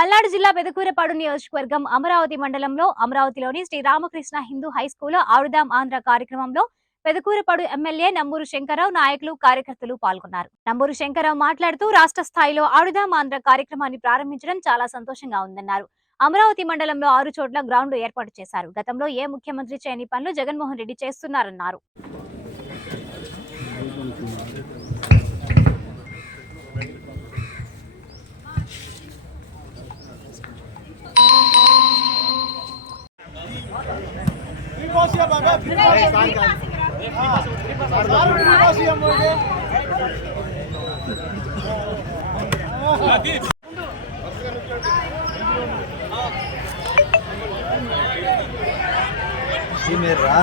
పల్నాడు జిల్లా పెదకూరపాడు నియోజకవర్గం అమరావతి మండలంలో అమరావతిలోని శ్రీ రామకృష్ణ హిందూ హై స్కూల్లో ఆడుదాం ఆంధ్ర కార్యక్రమంలో పెదకూరపాడు ఎమ్మెల్యే నంబూరు శంకరరావు నాయకులు కార్యకర్తలు పాల్గొన్నారు. నంబూరు శంకరరావు మాట్లాడుతూ రాష్ట్ర స్థాయిలో ఆడుదాం ఆంధ్ర కార్యక్రమాన్ని ప్రారంభించడం చాలా సంతోషంగా ఉందన్నారు. అమరావతి మండలంలో ఆరు చోట్ల గ్రౌండ్ ఏర్పాటు చేశారు. గతంలో ఏ ముఖ్యమంత్రి చేయని పనులు జగన్మోహన్ రెడ్డి చేస్తున్నారన్నారు. సీమేర్రా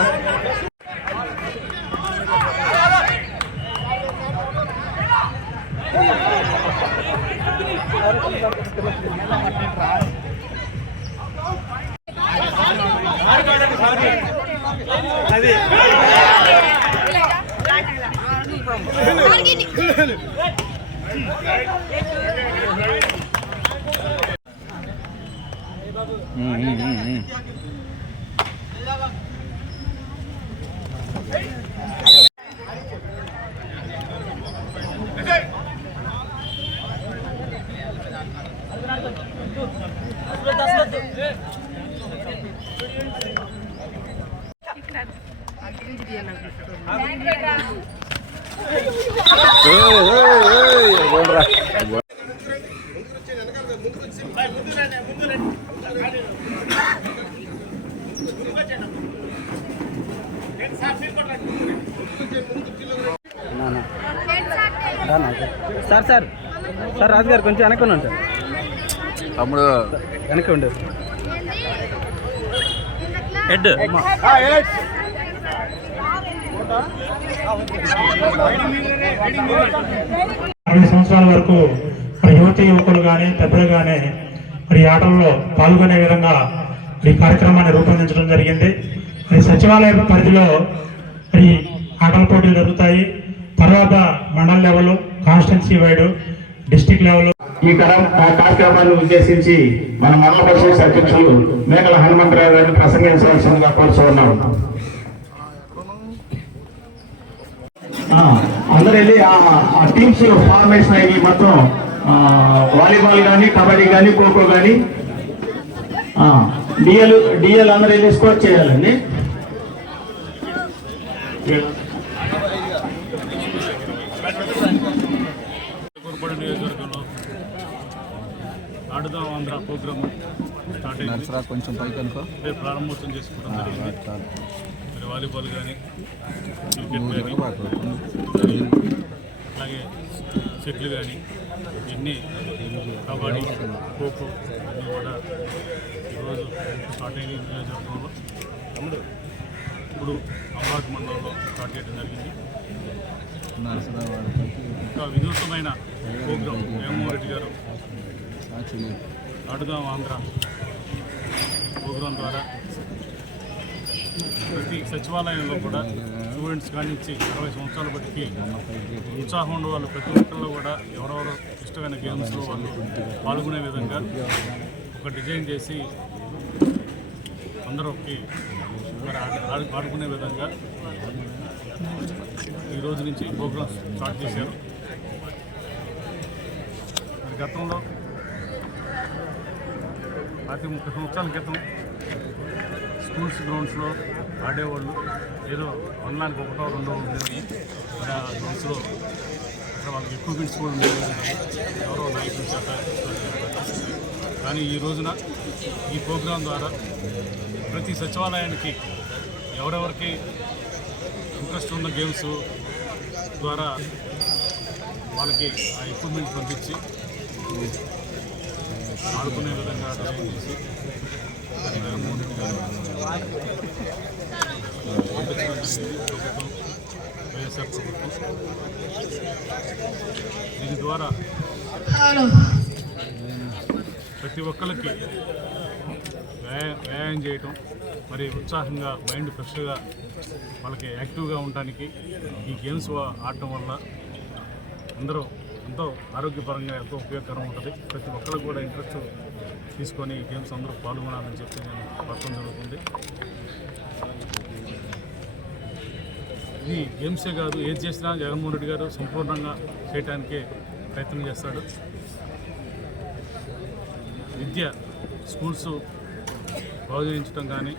Hey, hey, hey. Sir sir. Sir Raju garu కొంచెం వెనక్కి ఉండండి సార్. తమ్ముడు. వెనక్కి ఉండు. హెడ్. అరవై సంవత్సరాల వరకు మరి యువతి యువకులు కానీ పెద్దలు కానీ మరి ఈ ఆటల్లో పాల్గొనే విధంగా ఈ కార్యక్రమాన్ని రూపొందించడం జరిగింది. మరి సచివాలయ పరిధిలో మరి ఆటల పోటీలు జరుగుతాయి. తర్వాత mandal level constituency wide district level. ఈ కార్యక్రమాన్ని ఉద్దేశించి మన మండల పరిషత్ అధ్యక్షులు మేకల హనుమంతరావు గారిని ప్రసంగించవలసిందిగా కోరుతూ ఉన్నాం ఆ, అందరూ వెళ్ళి ఆ- టీమ్స్ ఫార్మేషన్ అయ్యి మొత్తం. వాలీబాల్ కానీ కబడ్డీ కానీ ఖోఖో కానీ డిఎల్ డిఎల్ అందరూ వెళ్ళి స్కోర్ చేయాలండి? ఆడుదాం ఆంధ్ర ప్రోగ్రామ్ స్టార్ట్ అయింది. నర్సరా కొంచెం పైకి అనుకో. ప్రారంభోత్సవం చేసుకోవడం జరిగింది వాలీబాల్ కానీ క్రికెట్ కానీ అలాగే షటిల్ కానీ ఇవన్నీ కబడ్డీ ఖోఖో ఇవన్నీ కూడా ఈరోజు స్టార్ట్ అయిన నియోజకవర్గంలో ఇప్పుడు అమరావతి మండలంలో స్టార్ట్ చేయడం జరిగింది. ఇంకా వినూత్నమైన ప్రోగ్రాం జగన్మోహన్ రెడ్డి గారు ఆడుదాం ఆంధ్ర ప్రోగ్రాం ద్వారా ప్రతి సచివాలయంలో కూడా స్టూడెంట్స్ కానించి అరవై సంవత్సరాల బట్టి ఉత్సాహం ఉండే వాళ్ళు ప్రతి ఒక్కళ్ళు కూడా ఎవరెవరు ఇష్టమైన గేమ్స్లో వాళ్ళు పాల్గొనే విధంగా ఒక డిజైన్ చేసి అందరికి మరి ఆడుకునే విధంగా ఈ రోజు నుంచి ప్రోగ్రామ్స్ స్టార్ట్ చేశారు. మరి గతంలో ప్రతి ముప్పై సంవత్సరాల క్రితం స్కూల్స్ గ్రౌండ్స్లో ఆడేవాళ్ళు ఏదో మండలానికి ఒకటో రెండో ఉండేవి. మరి ఆ గ్రౌండ్స్లో ఇక్కడ వాళ్ళకి ఎక్విప్మెంట్స్ కూడా ఉండేవి. ఎవరో నాయకుల చేత కానీ ఈ రోజున ఈ ప్రోగ్రాం ద్వారా ప్రతి సచివాలయానికి ఎవరెవరికి ఇంట్రెస్ట్ ఉన్న గేమ్స్ ద్వారా వాళ్ళకి ఆ ఎక్విప్మెంట్ పంపించి ఆడుకునే విధంగా డిజైన్ చేసి దీని ద్వారా ప్రతి ఒక్కరికి వ్యాయా వ్యాయామం చేయటం మరి ఉత్సాహంగా మైండ్ ఫ్రెష్గా వాళ్ళకి యాక్టివ్గా ఉండడానికి ఈ గేమ్స్ ఆడటం వల్ల అందరూ ఎంతో ఆరోగ్యపరంగా ఎంతో ఉపయోగకరం ఉంటుంది. ప్రతి ఒక్కరు కూడా ఇంట్రెస్ట్ తీసుకొని గేమ్స్ అందరూ పాల్గొనాలని చెప్పి నేను పట్టడం జరుగుతుంది. ఇది గేమ్సే కాదు ఏది చేసినా జగన్మోహన్ రెడ్డి గారు సంపూర్ణంగా చేయటానికే ప్రయత్నం చేస్తాడు. విద్య స్కూల్స్ బాగు చేయించడం కానీ